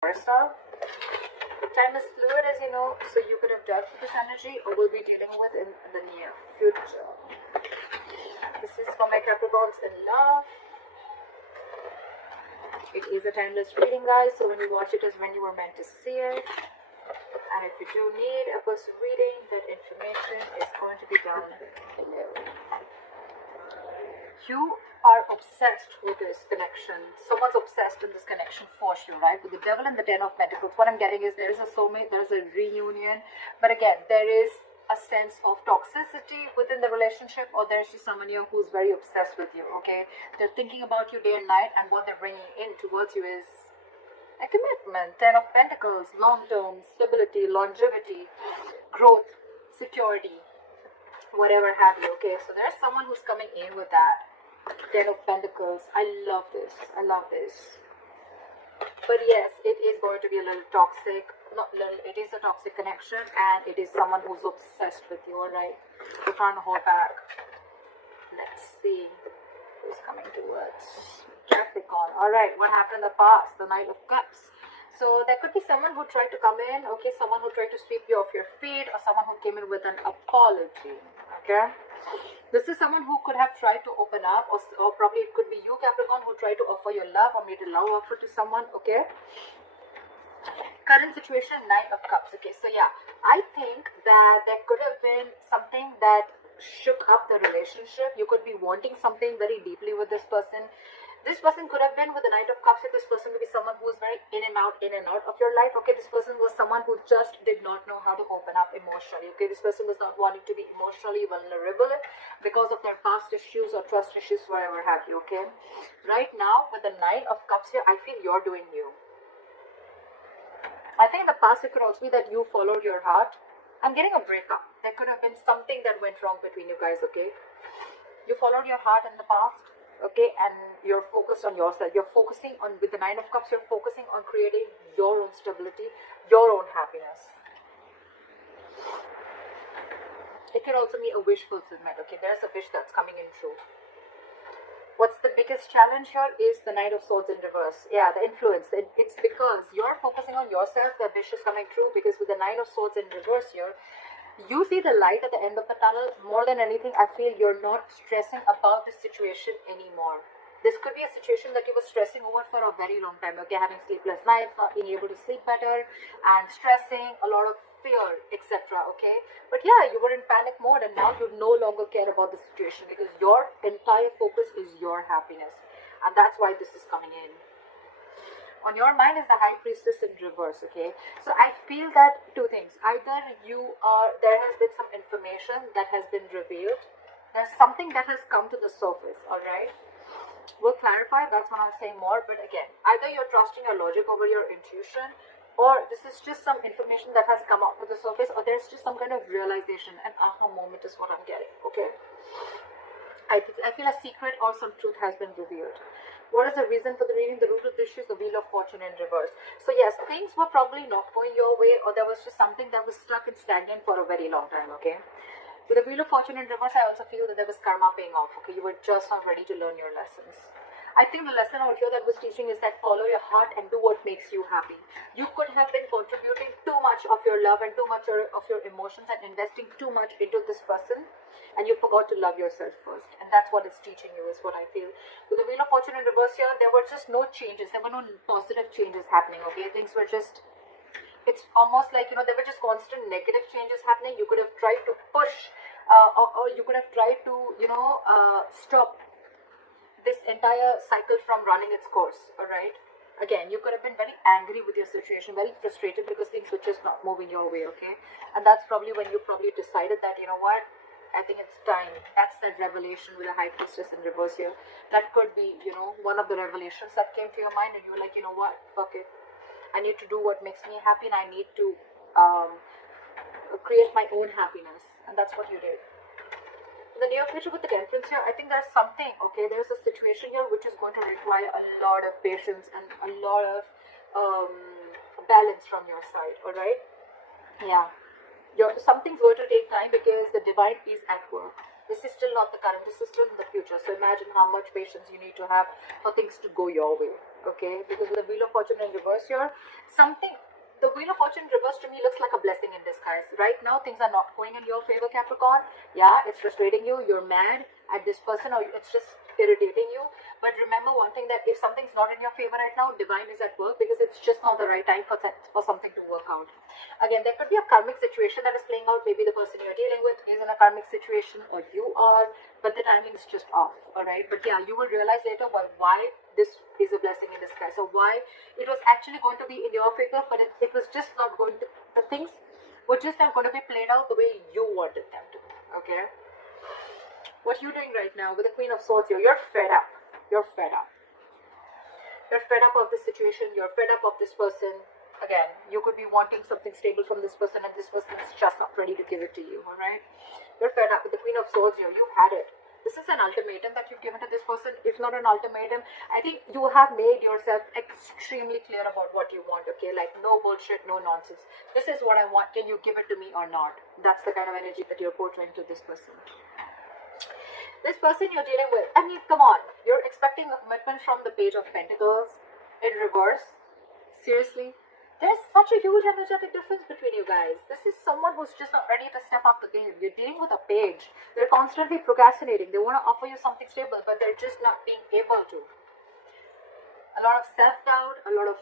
versa. Time is fluid, as you know, so you could have dealt with this energy or will be dealing with in the near future. This is for my Capricorns in love. It is a timeless reading, guys, so when you watch it is when you were meant to see it. And if you do need a personal reading, that information is going to be down below. You are obsessed with this connection. Someone's obsessed in this connection for sure, right? With the Devil and the Ten of Pentacles, what I'm getting is there is a soulmate, there is a reunion, but again, there is a sense of toxicity within the relationship, or there's just someone here who's very obsessed with you, okay? They're thinking about you day and night, and what they're bringing in towards you is a commitment. Ten of Pentacles, long-term, stability, longevity, growth, security, whatever have you, okay? So there's someone who's coming in with that. Ten of Pentacles. I love this. I love this. But yes, it is going to be a little toxic. Not little, it is a toxic connection, and it is someone who's obsessed with you, alright? We're trying to hold back. Let's see who's coming towards Capricorn. Alright, what happened in the past? The Knight of Cups. So there could be someone who tried to come in, okay? Someone who tried to sweep you off your feet, or someone who came in with an apology, okay? This is someone who could have tried to open up, or probably it could be you, Capricorn, who tried to offer your love or made a love offer to someone, okay? Current situation, Knight of Cups, okay? So yeah, I think that there could have been something that shook up the relationship. You could be wanting something very deeply with this person. This person could have been with the Knight of Cups. This person could be someone who is very in and out of your life. Okay, this person was someone who just did not know how to open up emotionally. Okay, this person was not wanting to be emotionally vulnerable because of their past issues or trust issues, whatever have you. Okay, right now with the Nine of Cups here, I feel you're doing you. I think in the past it could also be that you followed your heart. I'm getting a breakup. There could have been something that went wrong between you guys. Okay, you followed your heart in the past. Okay, and you're focused on yourself. You're focusing on, with the Nine of Cups, you're focusing on creating your own stability, your own happiness. It could also be a wish fulfillment. Okay, there's a wish that's coming in true. What's the biggest challenge here is the Knight of Swords in reverse. Yeah, the influence. It's because you're focusing on yourself, the wish is coming true, because with the Nine of Swords in reverse here, you see the light at the end of the tunnel. More than anything, I feel you're not stressing about the situation anymore. This could be a situation that you were stressing over for a very long time. Okay, having sleepless nights, not being able to sleep better, and stressing, a lot of fear, etc. Okay, but yeah, you were in panic mode, and now you no longer care about the situation because your entire focus is your happiness, and that's why this is coming in. On your mind is the High Priestess in reverse, okay? So I feel that two things. Either there has been some information that has been revealed. There's something that has come to the surface, alright? We'll clarify, that's when I'll say more. But again, either you're trusting your logic over your intuition, or this is just some information that has come up to the surface, or there's just some kind of realization. An aha moment is what I'm getting, okay? I feel a secret or some truth has been revealed. What is the reason for the reading? The root of the issue is the Wheel of Fortune in reverse. So yes, things were probably not going your way, or there was just something that was stuck and stagnant for a very long time, okay? With the Wheel of Fortune in reverse, I also feel that there was karma paying off, okay? You were just not ready to learn your lessons. I think the lesson out here that was teaching is that follow your heart and do what makes you happy. You could have been contributing too much of your love and too much of your emotions and investing too much into this person, and you forgot to love yourself first. And that's what it's teaching you, is what I feel. With the Wheel of Fortune in reverse here, there were just no changes. There were no positive changes happening, okay? Things were just, it's almost like, there were just constant negative changes happening. You could have tried to push, or you could have tried to, stop this entire cycle from running its course, alright? Again, you could have been very angry with your situation, very frustrated because things were just not moving your way, okay? And that's probably when you probably decided that, you know what, I think it's time. That's that revelation with the High Priestess in reverse here. That could be, one of the revelations that came to your mind, and you were like, you know what, fuck it. I need to do what makes me happy, and I need to create my own happiness. And that's what you did. The near future with the Temperance here, I think there's something, okay, there's a situation here which is going to require a lot of patience and a lot of balance from your side, alright? Yeah. Something's going to take time because the divine is at work. This is still not the current, this is still in the future. So imagine how much patience you need to have for things to go your way, okay? Because with the Wheel of Fortune in reverse here, the Wheel of Fortune in reverse to me looks like a blessing in disguise. Right now, things are not going in your favor, Capricorn. Yeah, it's frustrating you, you're mad at this person, or it's just irritating you. But remember one thing, that if something's not in your favor right now, divine is at work, because it's just not the right time for something to work out. Again, there could be a karmic situation that is playing out. Maybe the person you're dealing with is in a karmic situation, or you are, but the timing is just off, alright? But yeah, you will realize later why this is a blessing in disguise. So why it was actually going to be in your favor, but it was just not going to, the things were just not going to be played out the way you wanted them to, okay? What you're doing right now with the Queen of Swords here, you're fed up. You're fed up. You're fed up of this situation. You're fed up of this person. Again, you could be wanting something stable from this person, and this person is just not ready to give it to you, alright? You're fed up with the Queen of Swords here. You've had it. This is an ultimatum that you've given to this person. If not an ultimatum, I think you have made yourself extremely clear about what you want, okay? Like, no bullshit, no nonsense. This is what I want. Can you give it to me or not? That's the kind of energy that you're portraying to this person. This person you're dealing with, I mean, come on. You're expecting a commitment from the Page of Pentacles in reverse. Seriously? There's such a huge energetic difference between you guys. This is someone who's just not ready to step up the game. You're dealing with a page. They're constantly procrastinating. They want to offer you something stable, but they're just not being able to. A lot of self-doubt, a lot of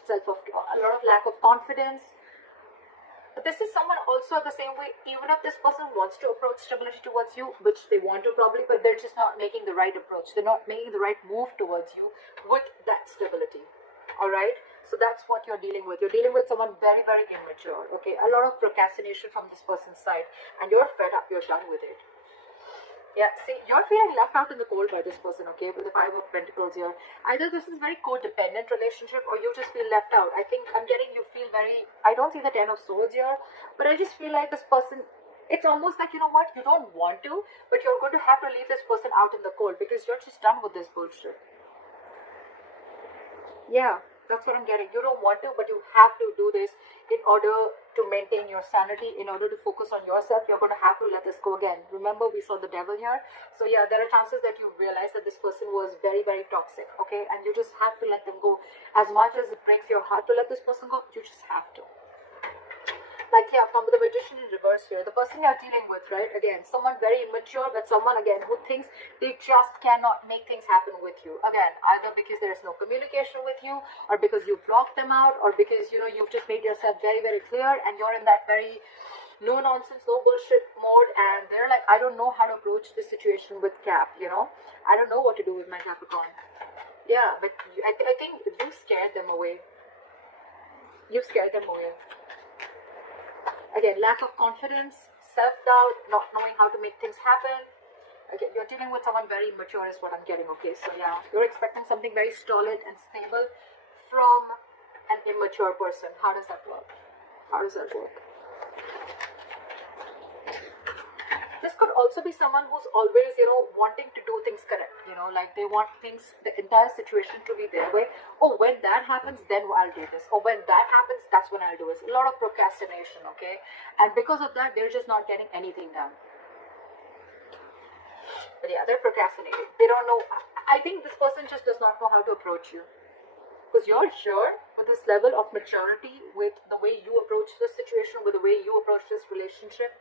lack of confidence. But this is someone also the same way, even if this person wants to approach stability towards you, which they want to probably, but they're just not making the right approach. They're not making the right move towards you with that stability. Alright? So that's what you're dealing with. You're dealing with someone very, very immature. Okay? A lot of procrastination from this person's side. And you're fed up. You're done with it. Yeah, see, you're feeling left out in the cold by this person, okay, with the Five of Pentacles here. Either this is a very codependent relationship, or you just feel left out. I think I'm getting you feel very, I don't see the Ten of Swords here, but I just feel like this person, it's almost like, you know what, you don't want to, but you're going to have to leave this person out in the cold, because you're just done with this bullshit. Yeah, that's what I'm getting. You don't want to, but you have to do this in order to maintain your sanity, in order to focus on yourself. You're going to have to let this go again. Remember, we saw the Devil here. So yeah, there are chances that you realize that this person was very, very toxic, okay? And you just have to let them go. As much as it breaks your heart to let this person go, you just have to. Like, yeah, from the Magician in reverse here, the person you're dealing with, right? Again, someone very immature, but someone, again, who thinks they just cannot make things happen with you. Again, either because there's no communication with you, or because you blocked them out, or because, you know, you've just made yourself very, very clear, and you're in that very no nonsense, no bullshit mode, and they're like, I don't know how to approach this situation with Cap, you know? I don't know what to do with my Capricorn. Yeah, but I think you scared them away. You scared them away. Again, lack of confidence, self-doubt, not knowing how to make things happen. Again, you're dealing with someone very mature is what I'm getting, okay? So yeah, you're expecting something very solid and stable from an immature person. How does that work? How does that work? This could also be someone who's always, you know, wanting to do things correct, you know, like they want things, the entire situation to be their way. Oh, when that happens, then I'll do this. Or when that happens, that's when I'll do this. A lot of procrastination, okay? And because of that, they're just not getting anything done. But yeah, they're procrastinating. They don't know. I think this person just does not know how to approach you. Because you're sure with this level of maturity, with the way you approach this situation, with the way you approach this relationship,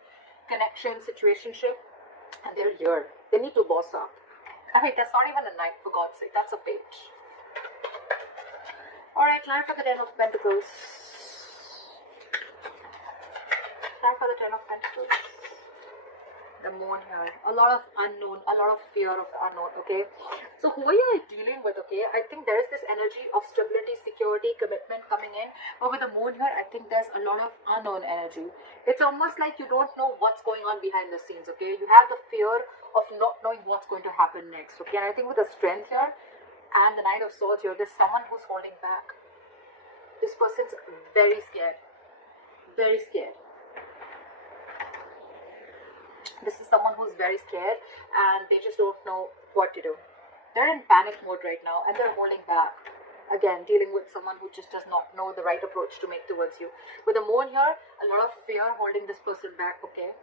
connection, situationship, and they're here. They need to boss up. I mean, that's not even a knight, for God's sake. That's a page. Alright, time for the Ten of Pentacles. Time for the Ten of Pentacles. The Moon here. A lot of unknown, a lot of fear of the unknown, okay? So who are you dealing with, okay? I think there is this energy of stability, security, commitment coming in. But with the Moon here, I think there's a lot of unknown energy. It's almost like you don't know what's going on behind the scenes, okay? You have the fear of not knowing what's going to happen next, okay? And I think with the Strength here and the Knight of Swords here, there's someone who's holding back. This person's very scared. Very scared. This is someone who's very scared and they just don't know what to do. They're in panic mode right now and they're holding back. Again, dealing with someone who just does not know the right approach to make towards you. With the Moon here, a lot of fear holding this person back, okay?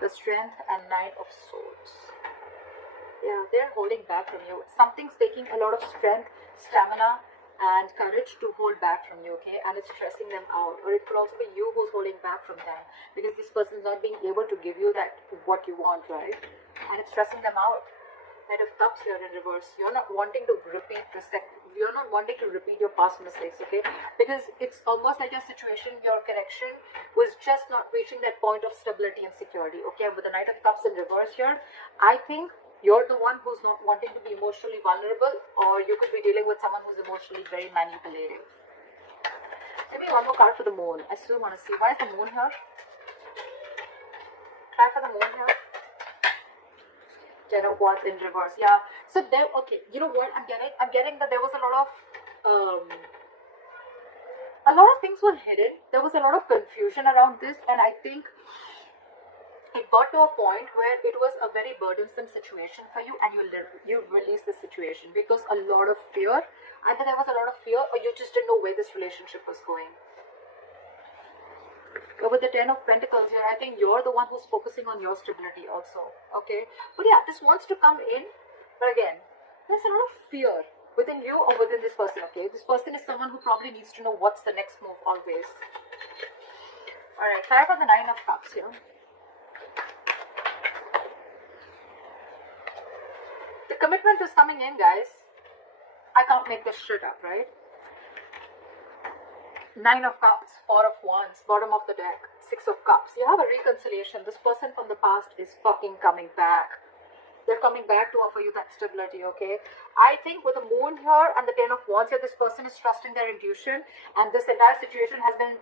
the strength, and Nine of Swords. Yeah, they're holding back from you. Something's taking a lot of strength, stamina, and courage to hold back from you, okay? And it's stressing them out. Or it could also be you who's holding back from them, because this person's not being able to give you that what you want, right? And it's stressing them out. Knight of Cups here in reverse. You're not wanting to repeat you're not wanting to repeat your past mistakes, okay? Because it's almost like your situation, your connection was just not reaching that point of stability and security, okay? With the Knight of Cups in reverse here, I think you're the one who's not wanting to be emotionally vulnerable, or you could be dealing with someone who's emotionally very manipulative. Give me one more card for the Moon. I still want to see. Why is the Moon here? Try for the Moon here. Ten of Wands in reverse. Yeah. So there, okay, you know what I'm getting? I'm getting that there was a lot of things were hidden. There was a lot of confusion around this, and I think it got to a point where it was a very burdensome situation for you, and you released the situation because a lot of fear. Either there was a lot of fear, or you just didn't know where this relationship was going. But with the Ten of Pentacles here, I think you're the one who's focusing on your stability also, okay? But yeah, this wants to come in, but again, there's a lot of fear within you or within this person, okay? This person is someone who probably needs to know what's the next move always. Alright, try for the Nine of Cups here. The commitment is coming in, guys. I can't make this shit up, right? Nine of Cups, Four of Wands, bottom of the deck, Six of Cups. You have a reconciliation. This person from the past is fucking coming back. They're coming back to offer you that stability, okay? I think with the Moon here and the Ten of Wands here, this person is trusting their intuition, and this entire situation has been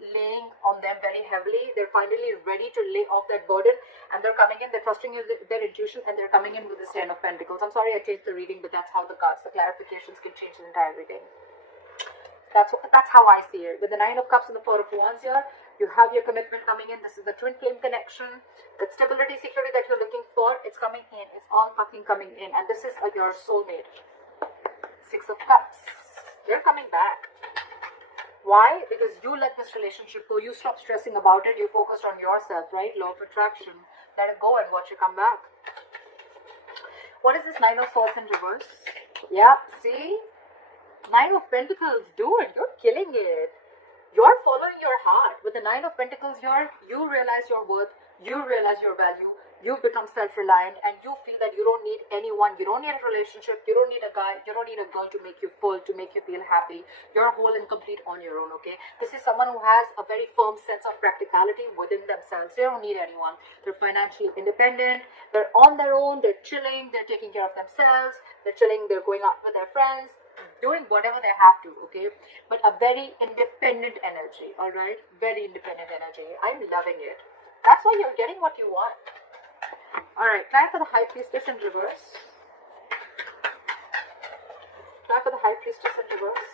laying on them very heavily. They're finally ready to lay off that burden, and they're coming in, they're trusting their intuition, and they're coming in with this Ten of Pentacles. I'm sorry I changed the reading, but that's how the cards, the clarifications can change the entire reading. That's how I see it. With the Nine of Cups and the Four of Wands here, you have your commitment coming in. This is the twin flame connection. The stability, security that you're looking for, it's coming in. It's all fucking coming in. And this is your soulmate. Six of Cups. They're coming back. Why? Because you let this relationship go. You stop stressing about it. You focused on yourself, right? Law of attraction. Let it go and watch it come back. What is this Nine of Swords in reverse? Yeah, see? Nine of Pentacles, dude, you're killing it. You're following your heart. With the Nine of Pentacles here, you realize your worth, you realize your value, you become self-reliant, and you feel that you don't need anyone, you don't need a relationship, you don't need a guy, you don't need a girl to make you full, to make you feel happy. You're whole and complete on your own, okay? This is someone who has a very firm sense of practicality within themselves. They don't need anyone. They're financially independent, they're on their own, they're chilling, they're taking care of themselves, they're chilling, they're going out with their friends, doing whatever they have to, okay? But a very independent energy, all right? Very independent energy. I'm loving it. That's why you're getting what you want. All right, try for the High Priestess in reverse. Try for the High Priestess in reverse.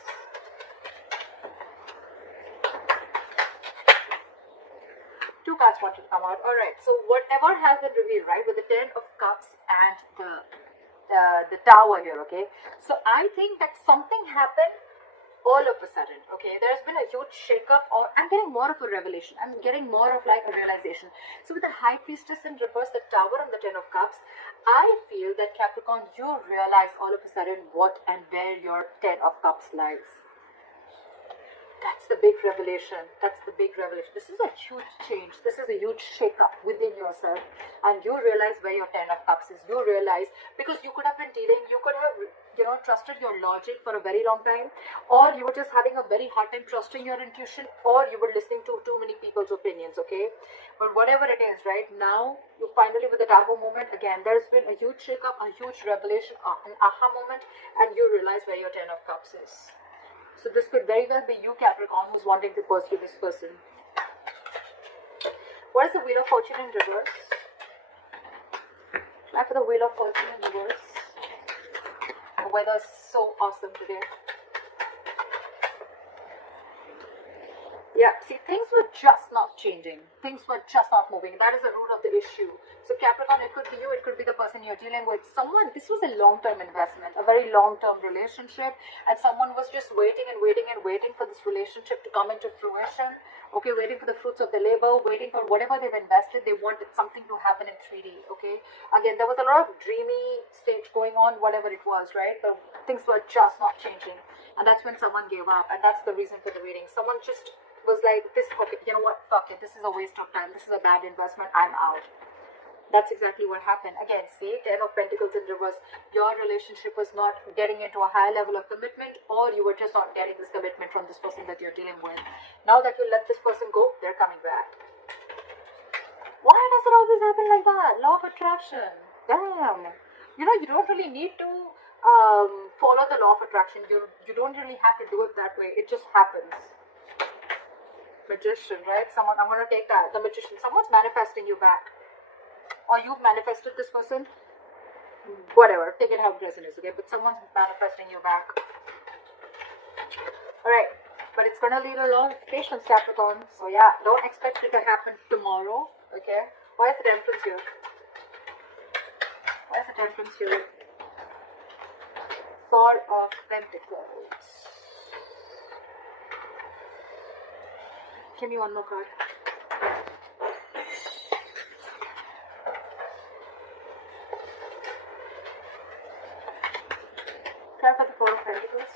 Two cards want to come out. All right, so whatever has been revealed, right, with the Ten of Cups and the Tower here, okay? So I think that something happened all of a sudden, okay? There's been a huge shakeup, or I'm getting more of a revelation. I'm getting more of like a realization. So with the High Priestess in reverse, the Tower and the Ten of Cups, I feel that Capricorn, you realize all of a sudden what and where your Ten of Cups lies. That's the big revelation. That's the big revelation. This is a huge change. This is a huge shake-up within yourself. And you realize where your Ten of Cups is. You realize, because you could have been dealing, you could have, trusted your logic for a very long time. Or you were just having a very hard time trusting your intuition. Or you were listening to too many people's opinions, okay? But whatever it is, right now, you finally, with the Tower moment, again, there's been a huge shake-up, a huge revelation, an aha moment. And you realize where your Ten of Cups is. So this could very well be you, Capricorn, who's wanting to pursue this person. What is the Wheel of Fortune in reverse? Try for the Wheel of Fortune in reverse. The weather is so awesome today. Yeah, see, things were just not changing. Things were just not moving. That is the root of the issue. So Capricorn, it could be you, it could be the person you're dealing with. Someone, this was a long-term investment, a very long-term relationship, and someone was just waiting and waiting and waiting for this relationship to come into fruition. Okay, waiting for the fruits of the labor, waiting for whatever they've invested. They wanted something to happen in 3D. Okay, again, there was a lot of dreamy stage going on, whatever it was, right? But things were just not changing, and that's when someone gave up, and that's the reason for the reading. Someone just was like, this, okay, you know what, fuck it, this is a waste of time, this is a bad investment, I'm out. That's exactly what happened. Again, see, 10 of Pentacles in reverse. Your relationship was not getting into a high level of commitment, or you were just not getting this commitment from this person that you're dealing with. Now that you let this person go, they're coming back. Why does it always happen like that? Law of attraction. Damn. You know, you don't really need to follow the law of attraction. You don't really have to do it that way. It just happens. Magician, right? Someone, I'm going to take that. The Magician. Someone's manifesting you back. Or you've manifested this person, whatever, take it how it resonates, okay? But someone's manifesting you back. Alright, but it's gonna need a lot of patience, Capricorn. So yeah, don't expect it to happen tomorrow, okay? Why is the Temperance here? Why is the Temperance here? Four of Pentacles. Give me one more card. For the Four of Pentacles.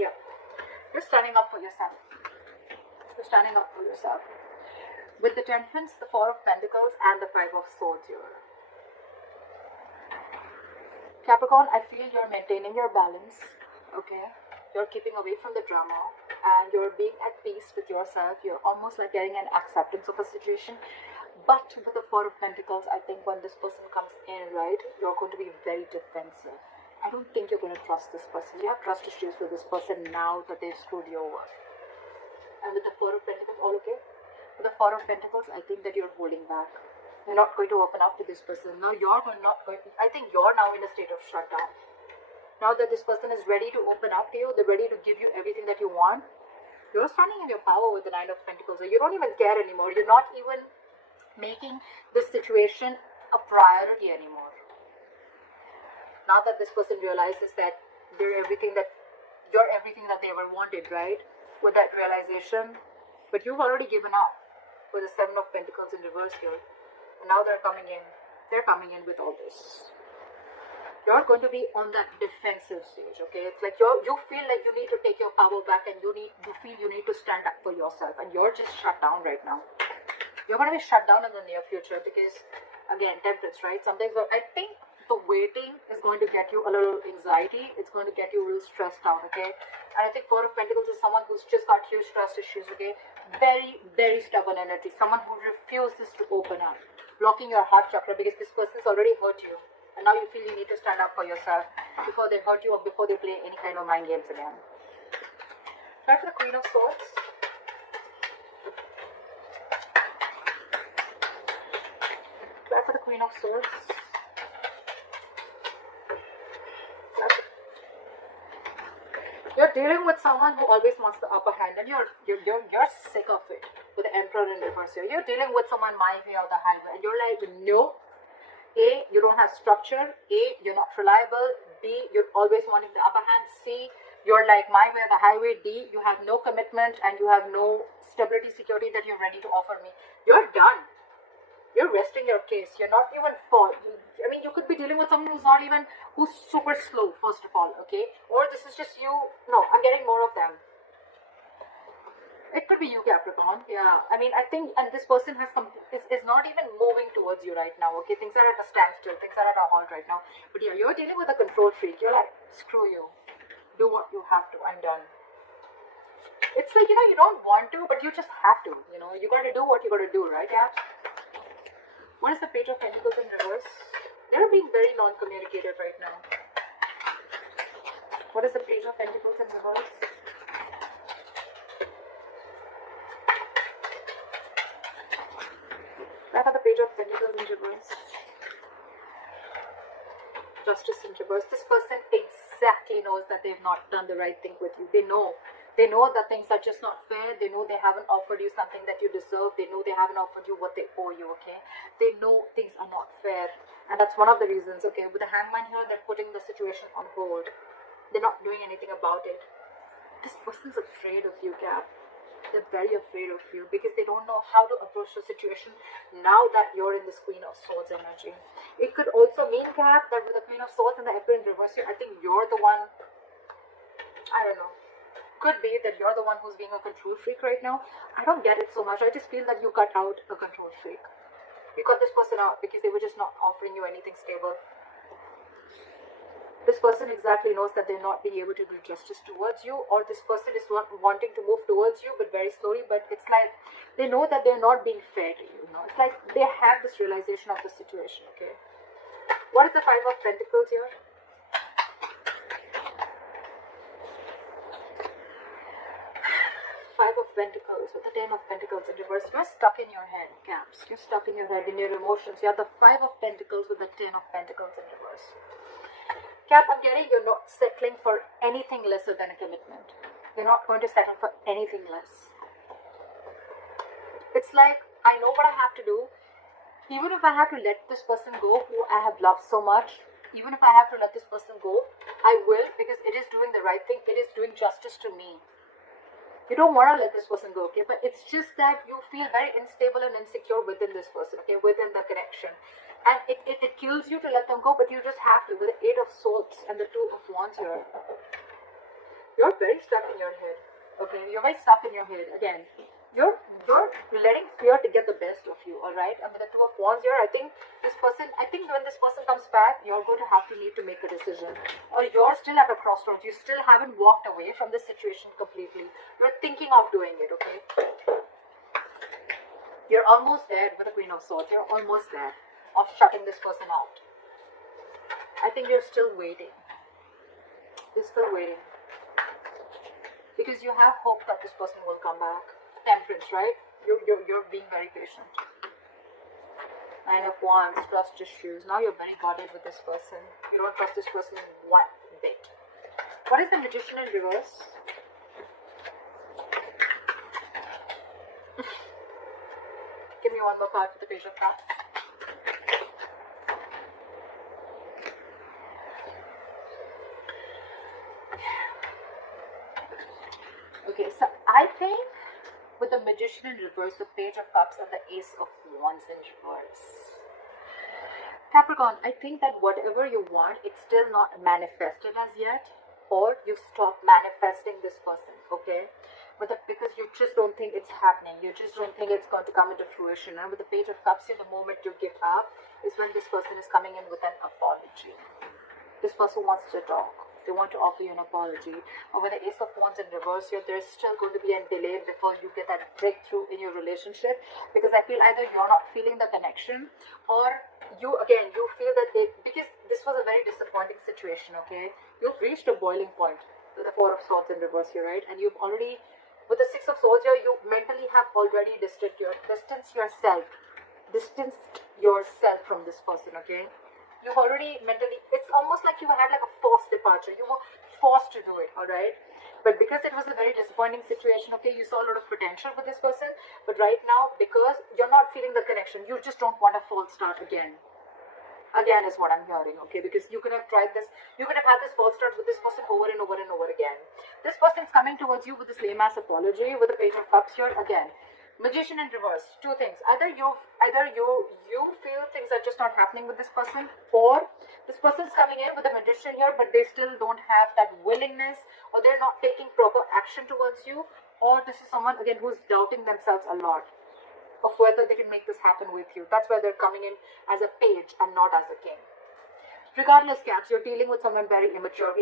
Yeah. You're standing up for yourself. You're standing up for yourself. With the Temperance, the Four of Pentacles, and the Five of Swords here. Capricorn, I feel you're maintaining your balance. Okay? You're keeping away from the drama. And you're being at peace with yourself. You're almost like getting an acceptance of a situation. But with the Four of Pentacles, I think when this person comes in, right, you're going to be very defensive. I don't think you're going to trust this person. You have trust issues with this person now that they've screwed you over. And with the Four of Pentacles, all okay? With the Four of Pentacles, I think that you're holding back. You're not going to open up to this person. No, I think you're now in a state of shutdown. Now that this person is ready to open up to you, they're ready to give you everything that you want. You're standing in your power with the Nine of Pentacles. So you don't even care anymore. You're not even making this situation a priority anymore. Now that this person realizes that you're everything that they ever wanted, right? With that realization, but you've already given up with the Seven of Pentacles in reverse here. And now they're coming in. They're coming in with all this. You're going to be on that defensive stage, okay? It's like you feel like you need to take your power back, and you feel you need to stand up for yourself, and you're just shut down right now. You're going to be shut down in the near future because, again, Temperance, right? Sometimes I think the waiting is going to get you a little anxiety. It's going to get you a little stressed out, okay? And I think Four of Pentacles is someone who's just got huge trust issues, okay? Very, very stubborn energy. Someone who refuses to open up. Blocking your heart chakra because this person's already hurt you. And now you feel you need to stand up for yourself before they hurt you or before they play any kind of mind games again. Try for the Queen of Swords. For the Queen of Swords. You're dealing with someone who always wants the upper hand, and you're sick of it. With the Emperor in reverse here, you're dealing with someone my way or the highway, and you're like, no. A, you don't have structure. A, you're not reliable. B, you're always wanting the upper hand. C, you're like my way or the highway. D, you have no commitment and you have no stability, security that you're ready to offer me. You're done. You're resting your case. You're not even I mean, you could be dealing with someone who's super slow, first of all, okay? Or this is just you. No, I'm getting more of them. It could be you, Capricorn. Yeah, I mean, I think, and this person is not even moving towards you right now, okay? Things are at a standstill. Things are at a halt right now. But yeah, you're dealing with a control freak. You're like, screw you. Do what you have to. I'm done. It's like, you don't want to, but you just have to. You got to do what you got to do, right? Yeah. What is the Page of Pentacles in reverse? They're being very non-communicative right now. What is the Page of Pentacles in reverse? What are the Page of Pentacles in reverse? Justice in reverse. This person exactly knows that they've not done the right thing with you. They know They know that things are just not fair. They know they haven't offered you something that you deserve. They know they haven't offered you what they owe you, okay? They know things are not fair. And that's one of the reasons, okay? With the hangman here, they're putting the situation on hold. They're not doing anything about it. This person's afraid of you, Cap. They're very afraid of you because they don't know how to approach the situation now that you're in this Queen of Swords energy. It could also mean, Cap, that with the Queen of Swords and the Emperor in reverse here, I think you're the one, I don't know. Could be that you're the one who's being a control freak right now. I don't get it so much. I just feel that you cut out a control freak. You cut this person out because they were just not offering you anything stable. This person exactly knows that they're not being able to do justice towards you, or this person is wanting to move towards you but very slowly, but it's like they know that they're not being fair to you, It's like they have this realization of the situation, okay? What is the Five of Pentacles here? Five of Pentacles with the Ten of Pentacles in reverse. You're stuck in your head, Caps. You're stuck in your head, in your emotions. You have the Five of Pentacles with the Ten of Pentacles in reverse. Cap, I'm getting you're not settling for anything lesser than a commitment. You're not going to settle for anything less. It's like, I know what I have to do. Even if I have to let this person go who I have loved so much, even if I have to let this person go, I will, because it is doing the right thing. It is doing justice to me. You don't want to let this person go, okay? But it's just that you feel very unstable and insecure within this person, okay? Within the connection. And it kills you to let them go, but you just have to. With the Eight of Swords and the Two of Wands here. You're very stuck in your head, okay? You're very stuck in your head. Again, you're letting fear to get the best of you, alright? And with the Two of Wands here, I think when this person comes back, you're going to have to need to make a decision. Or you're still at a crossroads. You still haven't walked away from this situation completely. You're thinking of doing it, okay? You're almost there with the Queen of Swords. You're almost there of shutting this person out. I think you're still waiting. You're still waiting. Because you have hope that this person will come back. Temperance, right? You're being very patient. Nine of Wands, trust issues. Now you're very guarded with this person. You don't trust this person one bit. What is the Magician in reverse? Give me one more card for the Page of Cups. Okay, so I think with the Magician in reverse, the Page of Cups, and the Ace of Wands in reverse. Capricorn, I think that whatever you want, it's still not manifested as yet, or you stop manifesting this person, okay? Because you just don't think it's happening. You just don't think it's going to come into fruition. And with the Page of Cups here, the moment you give up is when this person is coming in with an apology. This person wants to talk. They want to offer you an apology. Or with the Ace of Wands in reverse here, there's still going to be a delay before you get that breakthrough in your relationship. Because I feel either you're not feeling the connection, or you feel that because this was a very disappointing situation, okay? You've reached a boiling point with the Four of Swords in reverse here, right? And you've already, with the Six of Swords here, you mentally have already distanced yourself from this person, okay? You've already mentally, it's almost like you had like a forced departure. You were forced to do it, alright? But because it was a very disappointing situation, okay, you saw a lot of potential with this person. But right now, because you're not feeling the connection, you just don't want a false start again. Again is what I'm hearing, okay? Because you could have tried this, you could have had this false start with this person over and over and over again. This person's coming towards you with this lame ass apology, with the Page of Cups here again. Magician in reverse. Two things. Either you feel things are just not happening with this person, or this person's coming in with a Magician here, but they still don't have that willingness, or they're not taking proper action towards you, or this is someone again who's doubting themselves a lot of whether they can make this happen with you. That's why they're coming in as a page and not as a king. Regardless, Caps, you're dealing with someone very immature.